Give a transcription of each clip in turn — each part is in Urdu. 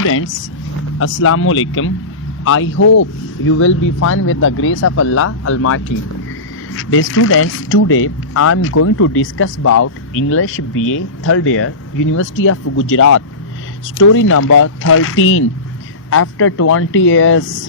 Students, Assalamu alaikum. I hope you will be fine with the grace of Allah Almighty. Dear students, today I am going to discuss about English BA 3rd year, University of Gujarat. Story number 13. After 20 years,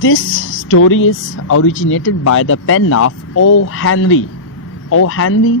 This story is originated by the pen of O. Henry. O. Henry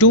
2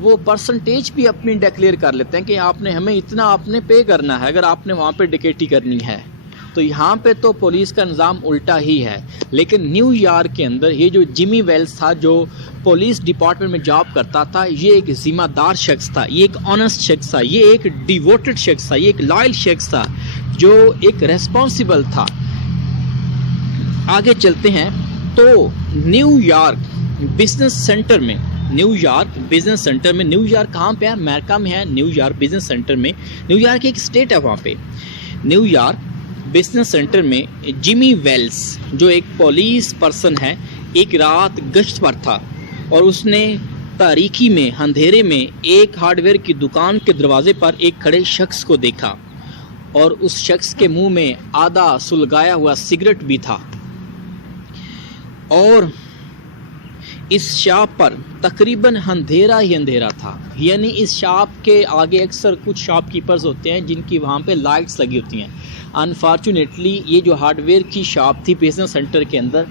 وہ پرسنٹیج بھی اپنی ڈیکلیئر کر لیتے ہیں کہ آپ نے ہمیں اتنا آپ نے پے کرنا ہے اگر آپ نے وہاں پہ ڈکیٹی کرنی ہے. تو یہاں پہ تو پولیس کا نظام الٹا ہی ہے. لیکن نیو یارک کے اندر یہ جو جمی ویلز تھا جو پولیس ڈپارٹمنٹ میں جاب کرتا تھا، یہ ایک ذمہ دار شخص تھا، یہ ایک آنیسٹ شخص تھا، یہ ایک ڈیووٹڈ شخص تھا، یہ ایک لائل شخص تھا جو ایک ریسپانسبل تھا. آگے چلتے ہیں تو نیو یارک بزنس سینٹر میں، نیو یارک بزنس سینٹر میں، نیو یارک کہاں پہ ہے؟ امریکہ میں ہے. نیو یارک بزنس سینٹر میں، نیو یارک ایک اسٹیٹ ہے وہاں پہ. نیو یارک بزنس سینٹر میں جمی ویلز جو ایک پولیس پرسن ہے، ایک رات گشت پر تھا اور اس نے تاریکی میں، اندھیرے میں ایک ہارڈ ویئر کی دکان کے دروازے پر ایک کھڑے شخص کو دیکھا اور اس شخص کے منہ میں آدھا سلگایا ہوا سگریٹ بھی تھا اور اس شاپ پر تقریباً اندھیرا ہی اندھیرا تھا. یعنی اس شاپ کے آگے اکثر کچھ شاپ کیپرز ہوتے ہیں جن کی وہاں پہ لائٹس لگی ہوتی ہیں. انفارچونیٹلی یہ جو ہارڈ ویئر کی شاپ تھی بزنس سینٹر کے اندر،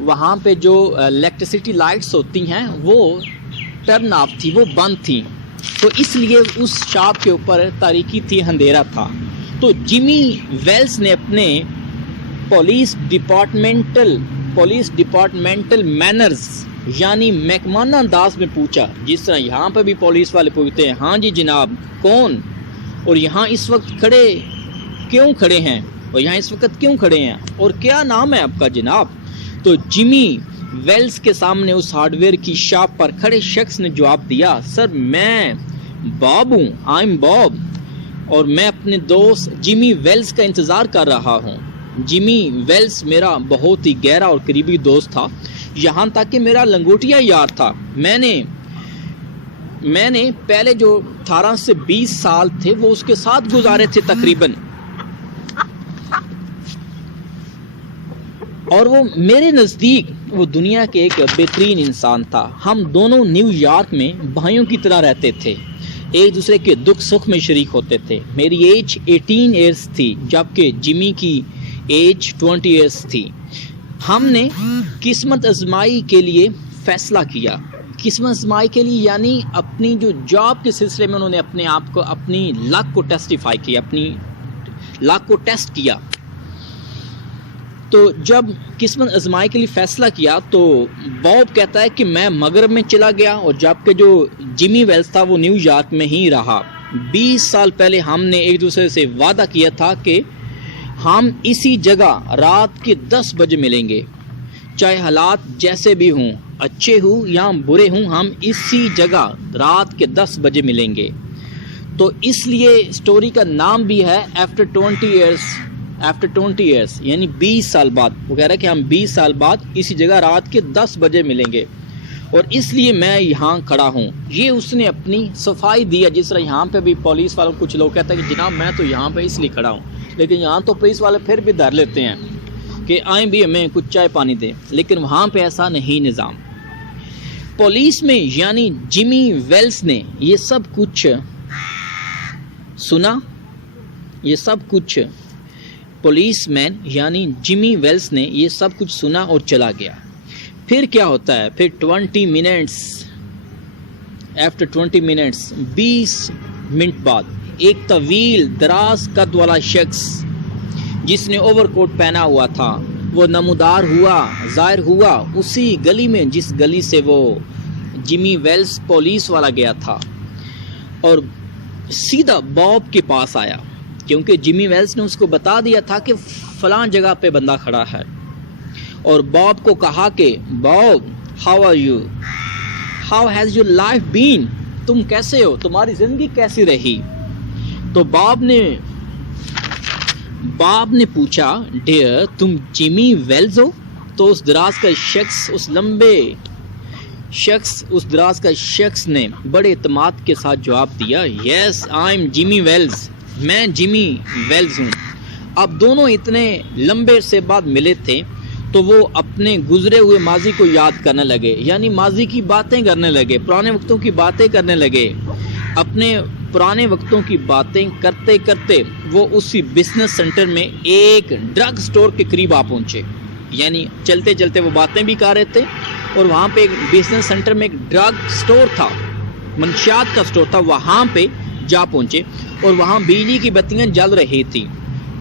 وہاں پہ جو الیکٹریسٹی لائٹس ہوتی ہیں وہ ٹرن آف تھی، وہ بند تھیں. تو اس لیے اس شاپ کے اوپر تاریکی تھی، اندھیرا تھا. تو جمی ویلز نے اپنے پولیس ڈپارٹمنٹل مینرز یعنی محکمانہ انداز میں پوچھا، جس طرح یہاں پہ بھی پولیس والے پوچھتے ہیں، ہاں جی جناب کون، اور یہاں اس وقت کیوں کھڑے ہیں، اور یہاں اس وقت کیوں کھڑے ہیں، اور کیا نام ہے آپ کا جناب. تو جمی ویلز کے سامنے اس ہارڈ ویئر کی شاپ پر کھڑے شخص نے جواب دیا، سر میں باب ہوں، آئی ایم باب، اور میں اپنے دوست جمی ویلز کا انتظار کر رہا ہوں. جمی ویلز میرا بہت ہی گہرا اور قریبی دوست تھا، یہاں تک کہ میرا لنگوٹیا یار تھا. میں نے پہلے جو 18 سے 20 سال تھے وہ اس کے ساتھ گزارے تھے تقریباً، اور وہ میرے نزدیک وہ دنیا کے ایک بہترین انسان تھا. ہم دونوں نیو یارک میں بھائیوں کی طرح رہتے تھے، ایک دوسرے کے دکھ سکھ میں شریک ہوتے تھے. میری ایج 18 ایئرس تھی جبکہ جمی کی ایج 20 ایئرس تھی. ہم نے قسمت آزمائی کے لیے فیصلہ کیا. قسمت آزمائی کے لیے یعنی اپنی جو جاب کے سلسلے میں انہوں نے اپنے آپ کو، اپنی لک کو ٹیسٹیفائی کیا، اپنی لک کو ٹیسٹ کیا. تو جب قسمت آزمائی کے لیے فیصلہ کیا تو باب کہتا ہے کہ میں مغرب میں چلا گیا، اور جبکہ جو جمی ویلز تھا وہ نیو یارک میں ہی رہا. 20 سال پہلے ہم نے ایک دوسرے سے وعدہ کیا تھا کہ ہم اسی جگہ رات کے 10 بجے ملیں گے، چاہے حالات جیسے بھی ہوں، اچھے ہوں یا برے ہوں، ہم اسی جگہ رات کے 10 بجے ملیں گے. تو اس لیے سٹوری کا نام بھی ہے آفٹر 20 ایئرس یعنی 20 سال بعد. وہ کہہ رہا ہے کہ ہم 20 سال بعد اسی جگہ رات کے 10 بجے ملیں گے، اور اس لیے میں یہاں کھڑا ہوں. یہ اس نے اپنی صفائی دیا. جس طرح یہاں پہ بھی پولیس والوں کچھ لوگ کہتے ہیں کہ جناب میں تو یہاں پہ اس لیے کھڑا ہوں، لیکن یہاں تو پولیس والے پھر بھی دھر لیتے ہیں کہ آئیں بھی ہمیں کچھ چائے پانی دیں، لیکن وہاں پہ ایسا نہیں نظام. پولیس میں یعنی جمی ویلز نے یہ سب کچھ سنا، یہ سب کچھ پولیس مین یعنی جمی ویلز نے یہ سب کچھ سنا اور چلا گیا. پھر کیا ہوتا ہے؟ پھر 20 منٹس، آفٹر 20 منٹس 20 منٹ بعد ایک طویل دراز قد والا شخص جس نے اوور کوٹ پہنا ہوا تھا وہ نمودار ہوا، ظاہر ہوا اسی گلی میں جس گلی سے وہ جمی ویلز پولیس والا گیا تھا، اور سیدھا باب کے پاس آیا کیونکہ جمی ویلز نے اس کو بتا دیا تھا کہ فلاں جگہ پہ بندہ کھڑا ہے. اور باب کو کہا کہ Bob how are you, how has your life been, تم کیسے ہو، تمہاری زندگی کیسی رہی. تو باب نے پوچھا ڈیئر تم جمی ویلز ہو؟ تو اس دراز کا شخص، اس لمبے شخص، اس دراز کا شخص نے بڑے اعتماد کے ساتھ جواب دیا، یس آئی ایم جمی ویلز، میں جمی ویلز ہوں. اب دونوں اتنے لمبے سے بعد ملے تھے تو وہ اپنے گزرے ہوئے ماضی کو یاد کرنے لگے، یعنی ماضی کی باتیں کرنے لگے، پرانے وقتوں کی باتیں کرنے لگے. اپنے پرانے وقتوں کی باتیں کرتے کرتے وہ اسی بزنس سینٹر میں ایک ڈرگ سٹور کے قریب آ پہنچے. یعنی چلتے چلتے وہ باتیں بھی کر رہے تھے، اور وہاں پہ ایک بزنس سینٹر میں ایک ڈرگ سٹور تھا. منشیات کا اسٹور تھا وہاں پہ جا پہنچے اور وہاں بجلی کی بتیاں جل رہی تھیں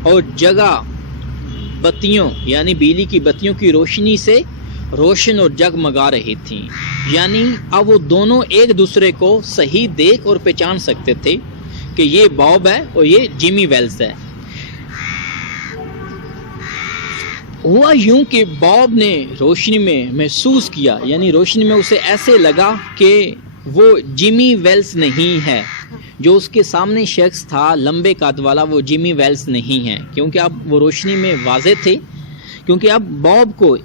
اور جگہ بتیوں یعنی بجلی کی بتیوں کی روشنی سے روشن اور جگمگا رہی تھیں. یعنی اب وہ دونوں ایک دوسرے کو صحیح دیکھ اور پہچان سکتے تھے کہ یہ باب ہے اور یہ جیمی ویلز ہے. ہوا یوں کہ باب نے روشنی میں محسوس کیا, یعنی روشنی میں اسے ایسے لگا کہ وہ جیمی ویلز نہیں ہے. جو اس کے سامنے شخص تھا لمبے قد والا وہ جیمی ویلز نہیں ہے, کیونکہ اب وہ روشنی میں واضح تھے, کیونکہ اب باب کو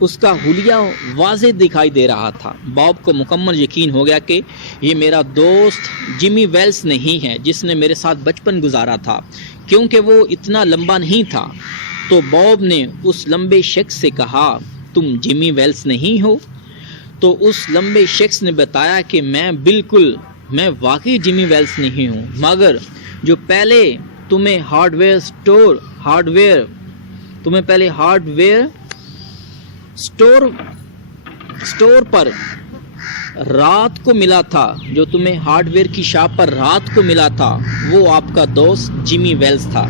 اس کا حلیہ واضح دکھائی دے رہا تھا. باب کو مکمل یقین ہو گیا کہ یہ میرا دوست جیمی ویلز نہیں ہے جس نے میرے ساتھ بچپن گزارا تھا, کیونکہ وہ اتنا لمبا نہیں تھا. تو باب نے اس لمبے شخص سے کہا تم جیمی ویلز نہیں ہو؟ تو اس لمبے شخص نے بتایا کہ میں واقعی جیمی ویلز نہیں ہوں, مگر جو پہلے تمہیں ہارڈ ویئر اسٹور پر رات کو ملا تھا, جو تمہیں ہارڈ ویئر کی شاپ پر رات کو ملا تھا, وہ آپ کا دوست جیمی ویلز تھا.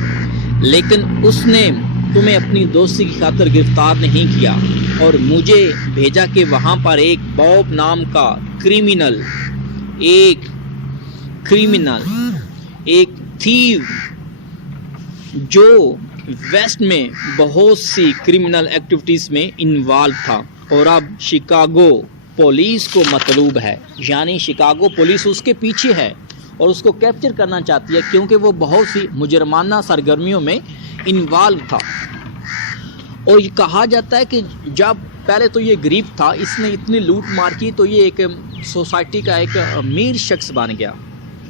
لیکن اس نے تمہیں اپنی دوستی کی خاطر گرفتار نہیں کیا اور مجھے بھیجا کہ وہاں پر ایک باب نام کا ایک تھیو جو ویسٹ میں بہت سی کرمنل ایکٹیویٹیز میں انوالو تھا اور اب شکاگو پولیس کو مطلوب ہے. یعنی شکاگو پولیس اس کے پیچھے ہے اور اس کو کیپچر کرنا چاہتی ہے کیونکہ وہ بہت سی مجرمانہ سرگرمیوں میں انوالو تھا. اور یہ کہا جاتا ہے کہ جب پہلے تو یہ غریب تھا, اس نے اتنی لوٹ مار کی تو یہ ایک سوسائٹی کا ایک امیر شخص بن گیا.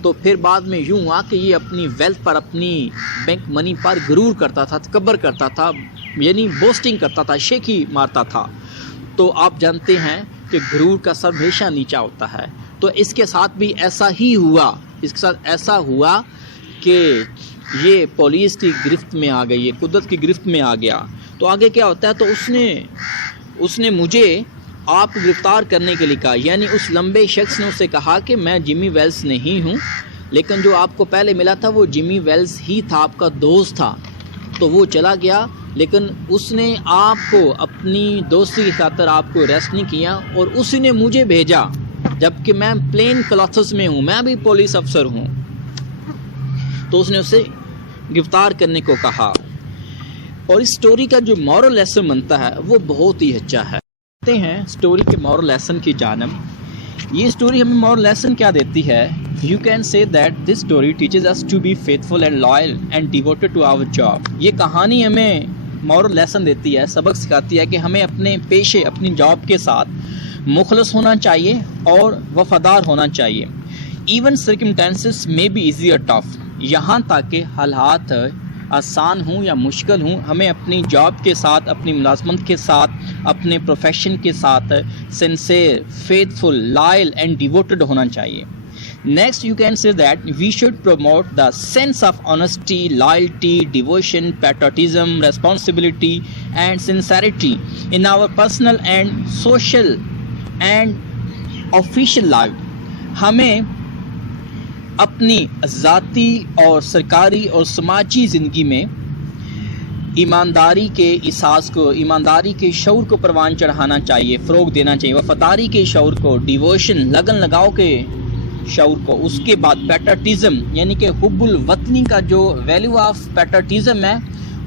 تو پھر بعد میں یوں ہوا کہ یہ اپنی ویلتھ پر, اپنی بینک منی پر غرور کرتا تھا, تکبر کرتا تھا, یعنی بوسٹنگ کرتا تھا, شیخی مارتا تھا. تو آپ جانتے ہیں کہ غرور کا سر ہمیشہ نیچا ہوتا ہے. تو اس کے ساتھ بھی ایسا ہی ہوا, کہ یہ پولیس کی گرفت میں آ گئی, یہ قدرت کی گرفت میں آ گیا. تو آگے کیا ہوتا ہے, تو اس نے مجھے آپ کو گرفتار کرنے کے لیے کہا. یعنی اس لمبے شخص نے اسے کہا کہ میں جیمی ویلز نہیں ہوں, لیکن جو آپ کو پہلے ملا تھا وہ جیمی ویلز ہی تھا, آپ کا دوست تھا. تو وہ چلا گیا, لیکن اس نے آپ کو اپنی دوستی کی خاطر آپ کو اریسٹ نہیں کیا اور اسی نے مجھے بھیجا, جبکہ میں پلین کلاتھس میں ہوں, میں بھی پولیس افسر ہوں. تو اس نے اسے گرفتار کرنے کو کہا. اور اس سٹوری کا جو مورل لیسن بنتا ہے وہ بہت ہی اچھا ہے. آتے ہیں سٹوری کے مورل لیسن کی جانب. یہ سٹوری ہمیں مورل لیسن کیا دیتی ہے؟ You can say that this story teaches us to be faithful and loyal and devoted to our job. یہ کہانی ہمیں مورل لیسن دیتی ہے, سبق سکھاتی ہے کہ ہمیں اپنے پیشے, اپنی جاب کے ساتھ مخلص ہونا چاہیے اور وفادار ہونا چاہیے. ایون سرکمسٹانسز میں بی ایزی اور ٹف, یہاں تک کہ حالات آسان ہوں یا مشکل ہوں, ہمیں اپنی جاب کے ساتھ, اپنی ملازمت کے ساتھ, اپنے پروفیشن کے ساتھ سنسیئر, فیتھفل, لائل اینڈ ڈیووٹڈ ہونا چاہیے. Next, you can say that we should promote the sense of honesty, loyalty, devotion, patriotism, responsibility, and sincerity in our personal and social and official life. ہمیں اپنی ذاتی اور سرکاری اور سماجی زندگی میں ایمانداری کے احساس کو, ایمانداری کے شعور کو پروان چڑھانا چاہیے, فروغ دینا چاہیے. وفاداری کے شعور کو, ڈیووشن, لگن لگاؤ کے شعور کو. اس کے بعد پیٹرٹزم یعنی کہ حب الوطنی کا جو ویلیو آف پیٹرٹزم ہے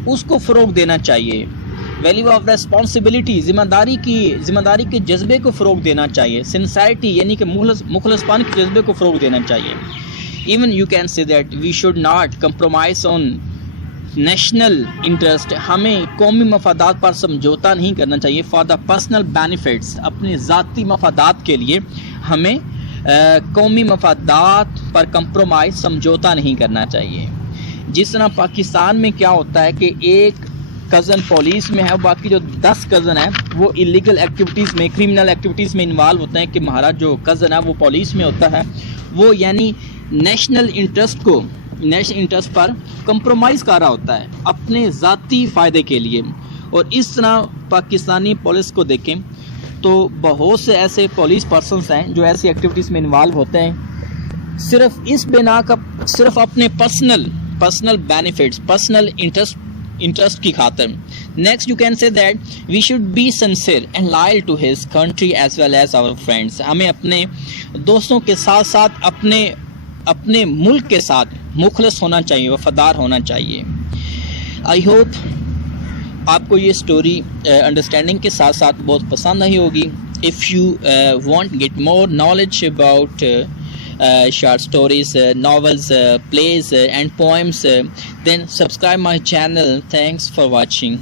اس کو فروغ دینا چاہیے. ویلیو آف ریسپانسبلٹی, ذمہ داری کے جذبے کو فروغ دینا چاہیے. سنسیئرٹی یعنی کہ مخلص پان کے جذبے کو فروغ دینا چاہیے. Even you can say that we should not compromise on national interest, ہمیں قومی مفادات پر سمجھوتا نہیں کرنا چاہیے. فار دا پرسنل بینیفٹس, اپنے ذاتی مفادات کے لیے ہمیں قومی مفادات پر کمپرومائز, سمجھوتا نہیں کرنا چاہیے. جس طرح پاکستان میں کیا ہوتا ہے کہ ایک کزن پولیس میں ہے, باقی جو 10 کزن ہیں وہ ایلیگل ایکٹیویٹیز میں, کرمنل ایکٹیویٹیز میں انوالو ہوتے ہیں, کہ ہمارا جو کزن ہے وہ پولیس میں ہوتا ہے, وہ یعنی نیشنل انٹرسٹ پر کمپرومائز کر رہا ہوتا ہے اپنے ذاتی فائدے کے لیے. اور اس طرح پاکستانی پولیس کو دیکھیں تو بہت سے ایسے پولیس پرسنس ہیں جو ایسی ایکٹیویٹیز میں انوالو ہوتے ہیں صرف اس بنا کا، صرف اپنے پرسنل بینیفٹس، پرسنل انٹرسٹ کی خاطر. Next you can say that we should be sincere and loyal to his country as well as our friends. ہمیں اپنے دوستوں کے ساتھ ساتھ اپنے ملک کے ساتھ مخلص ہونا چاہیے، وفادار ہونا چاہیے. آئی ہوپ آپ کو یہ اسٹوری انڈرسٹینڈنگ کے ساتھ ساتھ بہت پسند آئی ہوگی. If you want get more knowledge about short stories, novels, plays and poems, then subscribe my channel. Thanks for watching.